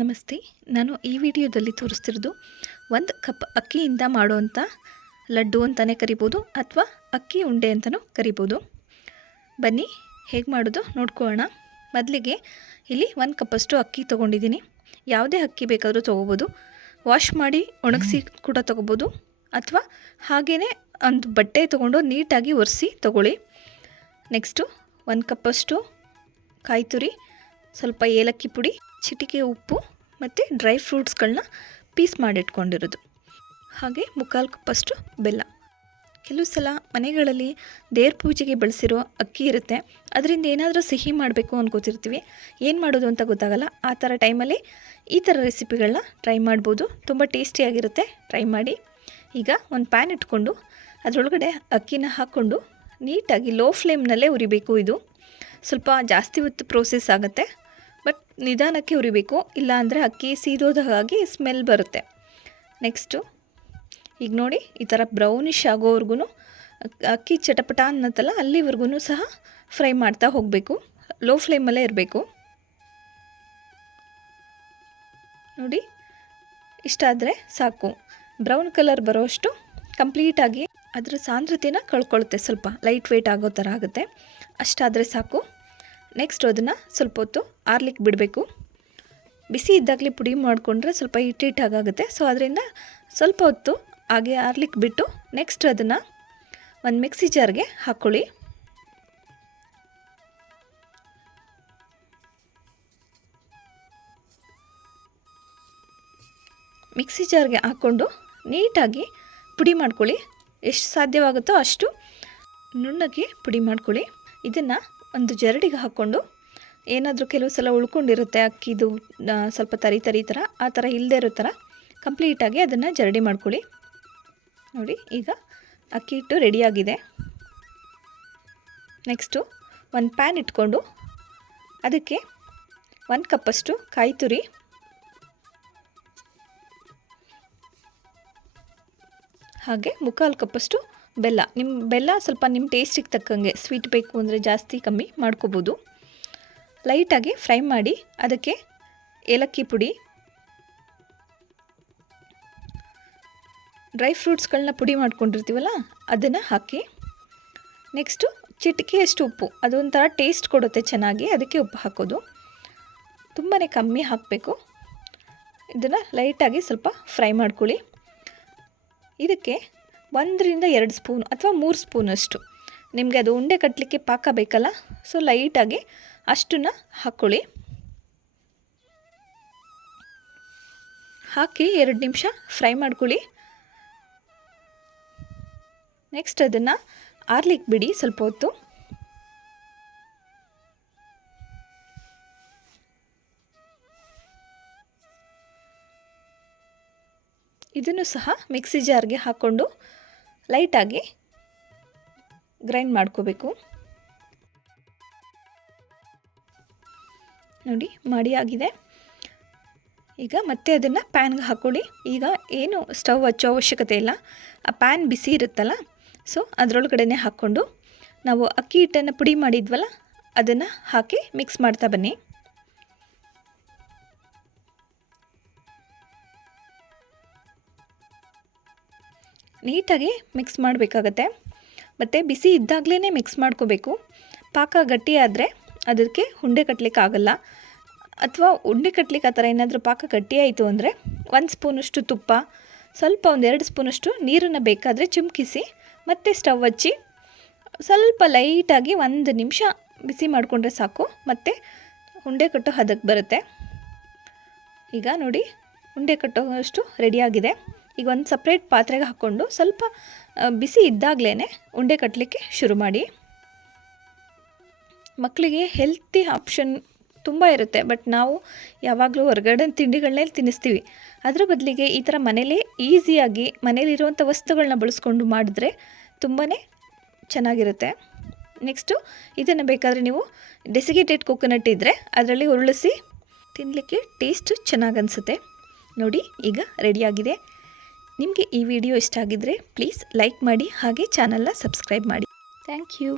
ನಮಸ್ತೆ, ನಾನು ಈ ವಿಡಿಯೋದಲ್ಲಿ ತೋರಿಸ್ತಿರೋದು ಒಂದು ಕಪ್ ಅಕ್ಕಿಯಿಂದ ಮಾಡುವಂಥ ಲಡ್ಡು ಅಂತಲೇ ಕರಿಬೋದು ಅಥವಾ ಅಕ್ಕಿ ಉಂಡೆ ಅಂತಲೂ ಕರಿಬೋದು. ಬನ್ನಿ, ಹೇಗೆ ಮಾಡೋದು ನೋಡ್ಕೊಳ್ಳೋಣ. ಮೊದಲಿಗೆ ಇಲ್ಲಿ ಒಂದು ಕಪ್ಪಷ್ಟು ಅಕ್ಕಿ ತೊಗೊಂಡಿದ್ದೀನಿ. ಯಾವುದೇ ಅಕ್ಕಿ ಬೇಕಾದರೂ ತೊಗೋಬೋದು. ವಾಶ್ ಮಾಡಿ ಒಣಗಿಸಿ ಕೂಡ ತೊಗೋಬೋದು. ಅಥವಾ ಹಾಗೆಯೇ ಒಂದು ಬಟ್ಟೆ ತೊಗೊಂಡು ನೀಟಾಗಿ ಒರೆಸಿ ತೊಗೊಳ್ಳಿ. ನೆಕ್ಸ್ಟು ಒಂದು ಕಪ್ಪಷ್ಟು ಕಾಯಿ ತುರಿ ಸ್ವಲ್ಪ ಏಲಕ್ಕಿ ಪುಡಿ, ಚಿಟಿಕೆ ಉಪ್ಪು ಮತ್ತು ಡ್ರೈ ಫ್ರೂಟ್ಸ್ಗಳನ್ನ ಪೀಸ್ ಮಾಡಿಟ್ಕೊಂಡಿರೋದು. ಹಾಗೆ ಮುಕ್ಕಾಲು ಕಪ್ಪಷ್ಟು ಬೆಲ್ಲ. ಕೆಲವು ಸಲ ಮನೆಗಳಲ್ಲಿ ದೇವ್ರ ಪೂಜೆಗೆ ಬಳಸಿರೋ ಅಕ್ಕಿ ಇರುತ್ತೆ. ಅದರಿಂದ ಏನಾದರೂ ಸಿಹಿ ಮಾಡಬೇಕು ಅಂದ್ಕೋತಿರ್ತೀವಿ ಏನು ಮಾಡೋದು ಅಂತ ಗೊತ್ತಾಗಲ್ಲ. ಆ ಥರ ಟೈಮಲ್ಲಿ ಈ ಥರ ರೆಸಿಪಿಗಳನ್ನ ಟ್ರೈ ಮಾಡ್ಬೋದು. ತುಂಬ ಟೇಸ್ಟಿಯಾಗಿರುತ್ತೆ ಟ್ರೈ ಮಾಡಿ. ಈಗ ಒಂದು ಪ್ಯಾನ್ ಇಟ್ಕೊಂಡು ಅದರೊಳಗಡೆ ಅಕ್ಕಿನ ಹಾಕ್ಕೊಂಡು ನೀಟಾಗಿ ಲೋ ಫ್ಲೇಮ್ನಲ್ಲೇ ಉರಿಬೇಕು ಇದು. ಸ್ವಲ್ಪ ಜಾಸ್ತಿ ಹೊತ್ತು ಪ್ರೋಸೆಸ್ ಆಗುತ್ತೆ. ನಿಧಾನಕ್ಕೆ ಉರಿಬೇಕು, ಇಲ್ಲಾಂದರೆ ಅಕ್ಕಿ ಸೀದೋದ ಹಾಗೆ ಸ್ಮೆಲ್ ಬರುತ್ತೆ. ನೆಕ್ಸ್ಟು ಈಗ ನೋಡಿ, ಈ ಥರ ಬ್ರೌನಿಶ್ ಆಗೋವರೆಗೂ ಅಕ್ಕಿ ಚಟಪಟ ಅನ್ನತ್ತಲ್ಲ ಅಲ್ಲಿವರೆಗೂ ಸಹ ಫ್ರೈ ಮಾಡ್ತಾ ಹೋಗಬೇಕು. ಲೋ ಫ್ಲೇಮಲ್ಲೇ ಇರಬೇಕು. ನೋಡಿ ಇಷ್ಟಾದರೆ ಸಾಕು. ಬ್ರೌನ್ ಕಲರ್ ಬರೋಷ್ಟು ಕಂಪ್ಲೀಟಾಗಿ ಅದರ ಸಾಂದ್ರತೆನ ಕಳ್ಕೊಳ್ಳುತ್ತೆ ಸ್ವಲ್ಪ ಲೈಟ್ ವೆಯ್ಟ್ ಆಗೋ ಥರ ಆಗುತ್ತೆ. ಅಷ್ಟಾದರೆ ಸಾಕು. ನೆಕ್ಸ್ಟ್ ಅದನ್ನು ಸ್ವಲ್ಪ ಹೊತ್ತು ಆರ್ಲಿಕ್ಕೆ ಬಿಡಬೇಕು. ಬಿಸಿ ಇದ್ದಾಗಲೇ ಪುಡಿ ಮಾಡಿಕೊಂಡ್ರೆ ಸ್ವಲ್ಪ ಹಿಟ್ಟು ಹಿಟ್ಟಾಗುತ್ತೆ ಸೊ ಅದರಿಂದ ಸ್ವಲ್ಪ ಹೊತ್ತು ಹಾಗೆ ಆರ್ಲಿಕ್ಕೆ ಬಿಟ್ಟು ನೆಕ್ಸ್ಟ್ ಅದನ್ನು ಒಂದು ಮಿಕ್ಸಿ ಜಾರ್ಗೆ ಹಾಕ್ಕೊಳ್ಳಿ ಮಿಕ್ಸಿ ಜಾರ್ಗೆ ಹಾಕ್ಕೊಂಡು ನೀಟಾಗಿ ಪುಡಿ ಮಾಡ್ಕೊಳ್ಳಿ. ಎಷ್ಟು ಸಾಧ್ಯವಾಗುತ್ತೋ ಅಷ್ಟು ನುಣ್ಣಗೆ ಪುಡಿ ಮಾಡ್ಕೊಳ್ಳಿ. ಇದನ್ನು ಒಂದು ಜರಡಿಗೆ ಹಾಕ್ಕೊಂಡು ಏನಾದರೂ ಕೆಲವು ಸಲ ಉಳ್ಕೊಂಡಿರುತ್ತೆ ಅಕ್ಕಿದು ಸ್ವಲ್ಪ ತರಿ ತರಿ ಥರ, ಆ ಥರ ಇಲ್ಲದೇ ಇರೋ ಥರ ಕಂಪ್ಲೀಟಾಗಿ ಅದನ್ನು ಜರಡಿ ಮಾಡ್ಕೊಳ್ಳಿ. ನೋಡಿ, ಈಗ ಅಕ್ಕಿ ಹಿಟ್ಟು ರೆಡಿಯಾಗಿದೆ. ನೆಕ್ಸ್ಟು ಒಂದು ಪ್ಯಾನ್ ಇಟ್ಕೊಂಡು ಅದಕ್ಕೆ ಒಂದು ಕಪ್ಪಷ್ಟು ಕಾಯಿ ತುರಿ, ಹಾಗೆ ಮುಕ್ಕಾಲು ಕಪ್ಪಷ್ಟು ಬೆಲ್ಲ ನಿಮ್ಮ ಬೆಲ್ಲ ಸ್ವಲ್ಪ ನಿಮ್ಮ ಟೇಸ್ಟಿಗೆ ತಕ್ಕಂಗೆ ಸ್ವೀಟ್ ಬೇಕು ಅಂದರೆ ಜಾಸ್ತಿ ಕಮ್ಮಿ ಮಾಡ್ಕೋಬೋದು. ಲೈಟಾಗಿ ಫ್ರೈ ಮಾಡಿ ಅದಕ್ಕೆ ಏಲಕ್ಕಿ ಪುಡಿ ಡ್ರೈ ಫ್ರೂಟ್ಸ್ಗಳನ್ನ ಪುಡಿ ಮಾಡ್ಕೊಂಡಿರ್ತೀವಲ್ಲ, ಅದನ್ನು ಹಾಕಿ. ನೆಕ್ಸ್ಟು ಚಿಟಿಕೆಯಷ್ಟು ಉಪ್ಪು ಅದೊಂಥರ ಟೇಸ್ಟ್ ಕೊಡುತ್ತೆ ಚೆನ್ನಾಗಿ, ಅದಕ್ಕೆ ಉಪ್ಪು ಹಾಕೋದು. ತುಂಬಾ ಕಮ್ಮಿ ಹಾಕಬೇಕು. ಇದನ್ನು ಲೈಟಾಗಿ ಸ್ವಲ್ಪ ಫ್ರೈ ಮಾಡ್ಕೊಳ್ಳಿ. ಇದಕ್ಕೆ ಒಂದರಿಂದ ಎರಡು ಸ್ಪೂನ್ ಅಥವಾ ಮೂರು ಸ್ಪೂನಷ್ಟು ನಿಮಗೆ ಅದು ಉಂಡೆ ಕಟ್ಟಲಿಕ್ಕೆ ಪಾಕ ಬೇಕಲ್ಲ ಸೊ ಲೈಟಾಗಿ ಅಷ್ಟನ್ನು ಹಾಕ್ಕೊಳ್ಳಿ ಹಾಕಿ ಎರಡು ನಿಮಿಷ ಫ್ರೈ ಮಾಡ್ಕೊಳ್ಳಿ. ನೆಕ್ಸ್ಟ್ ಅದನ್ನು ಆರ್ಲಿಕ್ಕೆ ಬಿಡಿ ಸ್ವಲ್ಪ ಹೊತ್ತು. ಇದನ್ನು ಸಹ ಮಿಕ್ಸಿ ಜಾರ್ಗೆ ಹಾಕ್ಕೊಂಡು ಲೈಟಾಗಿ ಗ್ರೈಂಡ್ ಮಾಡ್ಕೋಬೇಕು. ನೋಡಿ ಮಡಿಯಾಗಿದೆ ಈಗ ಮತ್ತೆ ಅದನ್ನು ಪ್ಯಾನ್ಗೆ ಹಾಕ್ಕೊಳ್ಳಿ ಈಗ ಏನು ಸ್ಟವ್ ಹಚ್ಚೋ ಅವಶ್ಯಕತೆ ಇಲ್ಲ. ಆ ಪ್ಯಾನ್ ಬಿಸಿ ಇರುತ್ತಲ್ಲ, ಸೊ ಅದರೊಳಗಡೆ ಹಾಕ್ಕೊಂಡು ನಾವು ಅಕ್ಕಿ ಹಿಟ್ಟನ್ನು ಪುಡಿ ಮಾಡಿದ್ವಲ್ಲ, ಅದನ್ನು ಹಾಕಿ ಮಿಕ್ಸ್ ಮಾಡ್ತಾ ಬನ್ನಿ. ನೀಟಾಗಿ ಮಿಕ್ಸ್ ಮಾಡಬೇಕಾಗತ್ತೆ. ಮತ್ತು ಬಿಸಿ ಇದ್ದಾಗಲೇ ಮಿಕ್ಸ್ ಮಾಡ್ಕೋಬೇಕು. ಪಾಕ ಗಟ್ಟಿ ಆದರೆ ಅದಕ್ಕೆ ಉಂಡೆ ಕಟ್ಟಲಿಕ್ಕೆ ಆಗಲ್ಲ. ಅಥವಾ ಉಂಡೆ ಕಟ್ಟಲಿಕ್ಕೆ ಆ ಥರ ಏನಾದರೂ ಪಾಕ ಗಟ್ಟಿ ಆಯಿತು ಅಂದರೆ ಒಂದು ಸ್ಪೂನಷ್ಟು ತುಪ್ಪ, ಸ್ವಲ್ಪ ಒಂದೆರಡು ಸ್ಪೂನಷ್ಟು ನೀರನ್ನು ಬೇಕಾದರೆ ಚಿಮುಕಿಸಿ, ಮತ್ತೆ ಸ್ಟವ್ ಹಚ್ಚಿ ಸ್ವಲ್ಪ ಲೈಟಾಗಿ ಒಂದು ನಿಮಿಷ ಬಿಸಿ ಮಾಡಿಕೊಂಡ್ರೆ ಸಾಕು. ಮತ್ತು ಉಂಡೆ ಕಟ್ಟೋ ಹದಕ್ಕೆ ಬರುತ್ತೆ. ಈಗ ನೋಡಿ, ಉಂಡೆ ಕಟ್ಟೋಷ್ಟು ರೆಡಿಯಾಗಿದೆ ಈಗ ಒಂದು ಸಪ್ರೇಟ್ ಪಾತ್ರೆಗೆ ಹಾಕ್ಕೊಂಡು ಸ್ವಲ್ಪ ಬಿಸಿ ಇದ್ದಾಗಲೇ ಉಂಡೆ ಕಟ್ಟಲಿಕ್ಕೆ ಶುರು ಮಾಡಿ. ಮಕ್ಕಳಿಗೆ ಹೆಲ್ತಿ ಆಪ್ಷನ್ ತುಂಬ ಇರುತ್ತೆ ಬಟ್ ನಾವು ಯಾವಾಗಲೂ ಹೊರಗಡೆ ತಿಂಡಿಗಳನ್ನೇ ತಿನ್ನಿಸ್ತೀವಿ ಅದರ ಬದಲಿಗೆ ಈ ಥರ ಮನೇಲೇ ಈಸಿಯಾಗಿ ಮನೇಲಿರುವಂಥ ವಸ್ತುಗಳನ್ನ ಬಳಸ್ಕೊಂಡು ಮಾಡಿದ್ರೆ ತುಂಬಾ ಚೆನ್ನಾಗಿರುತ್ತೆ. ನೆಕ್ಸ್ಟು ಇದನ್ನು ಬೇಕಾದರೆ ನೀವು ಡೆಸಿಗೇಟೆಡ್ ಕೋಕೋನಟ್ ಇದ್ದರೆ ಅದರಲ್ಲಿ ಉರುಳಿಸಿ ತಿನ್ನಲಿಕ್ಕೆ ಟೇಸ್ಟು ಚೆನ್ನಾಗಿ ಅನಿಸುತ್ತೆ ನೋಡಿ, ಈಗ ರೆಡಿಯಾಗಿದೆ ನಿಮಗೆ ಈ ವಿಡಿಯೋ ಇಷ್ಟ ಆಗಿದ್ದರೆ ಪ್ಲೀಸ್ ಲೈಕ್ ಮಾಡಿ ಹಾಗೆ ಚಾನಲ್ನ ಸಬ್ಸ್ಕ್ರೈಬ್ ಮಾಡಿ. Thank you.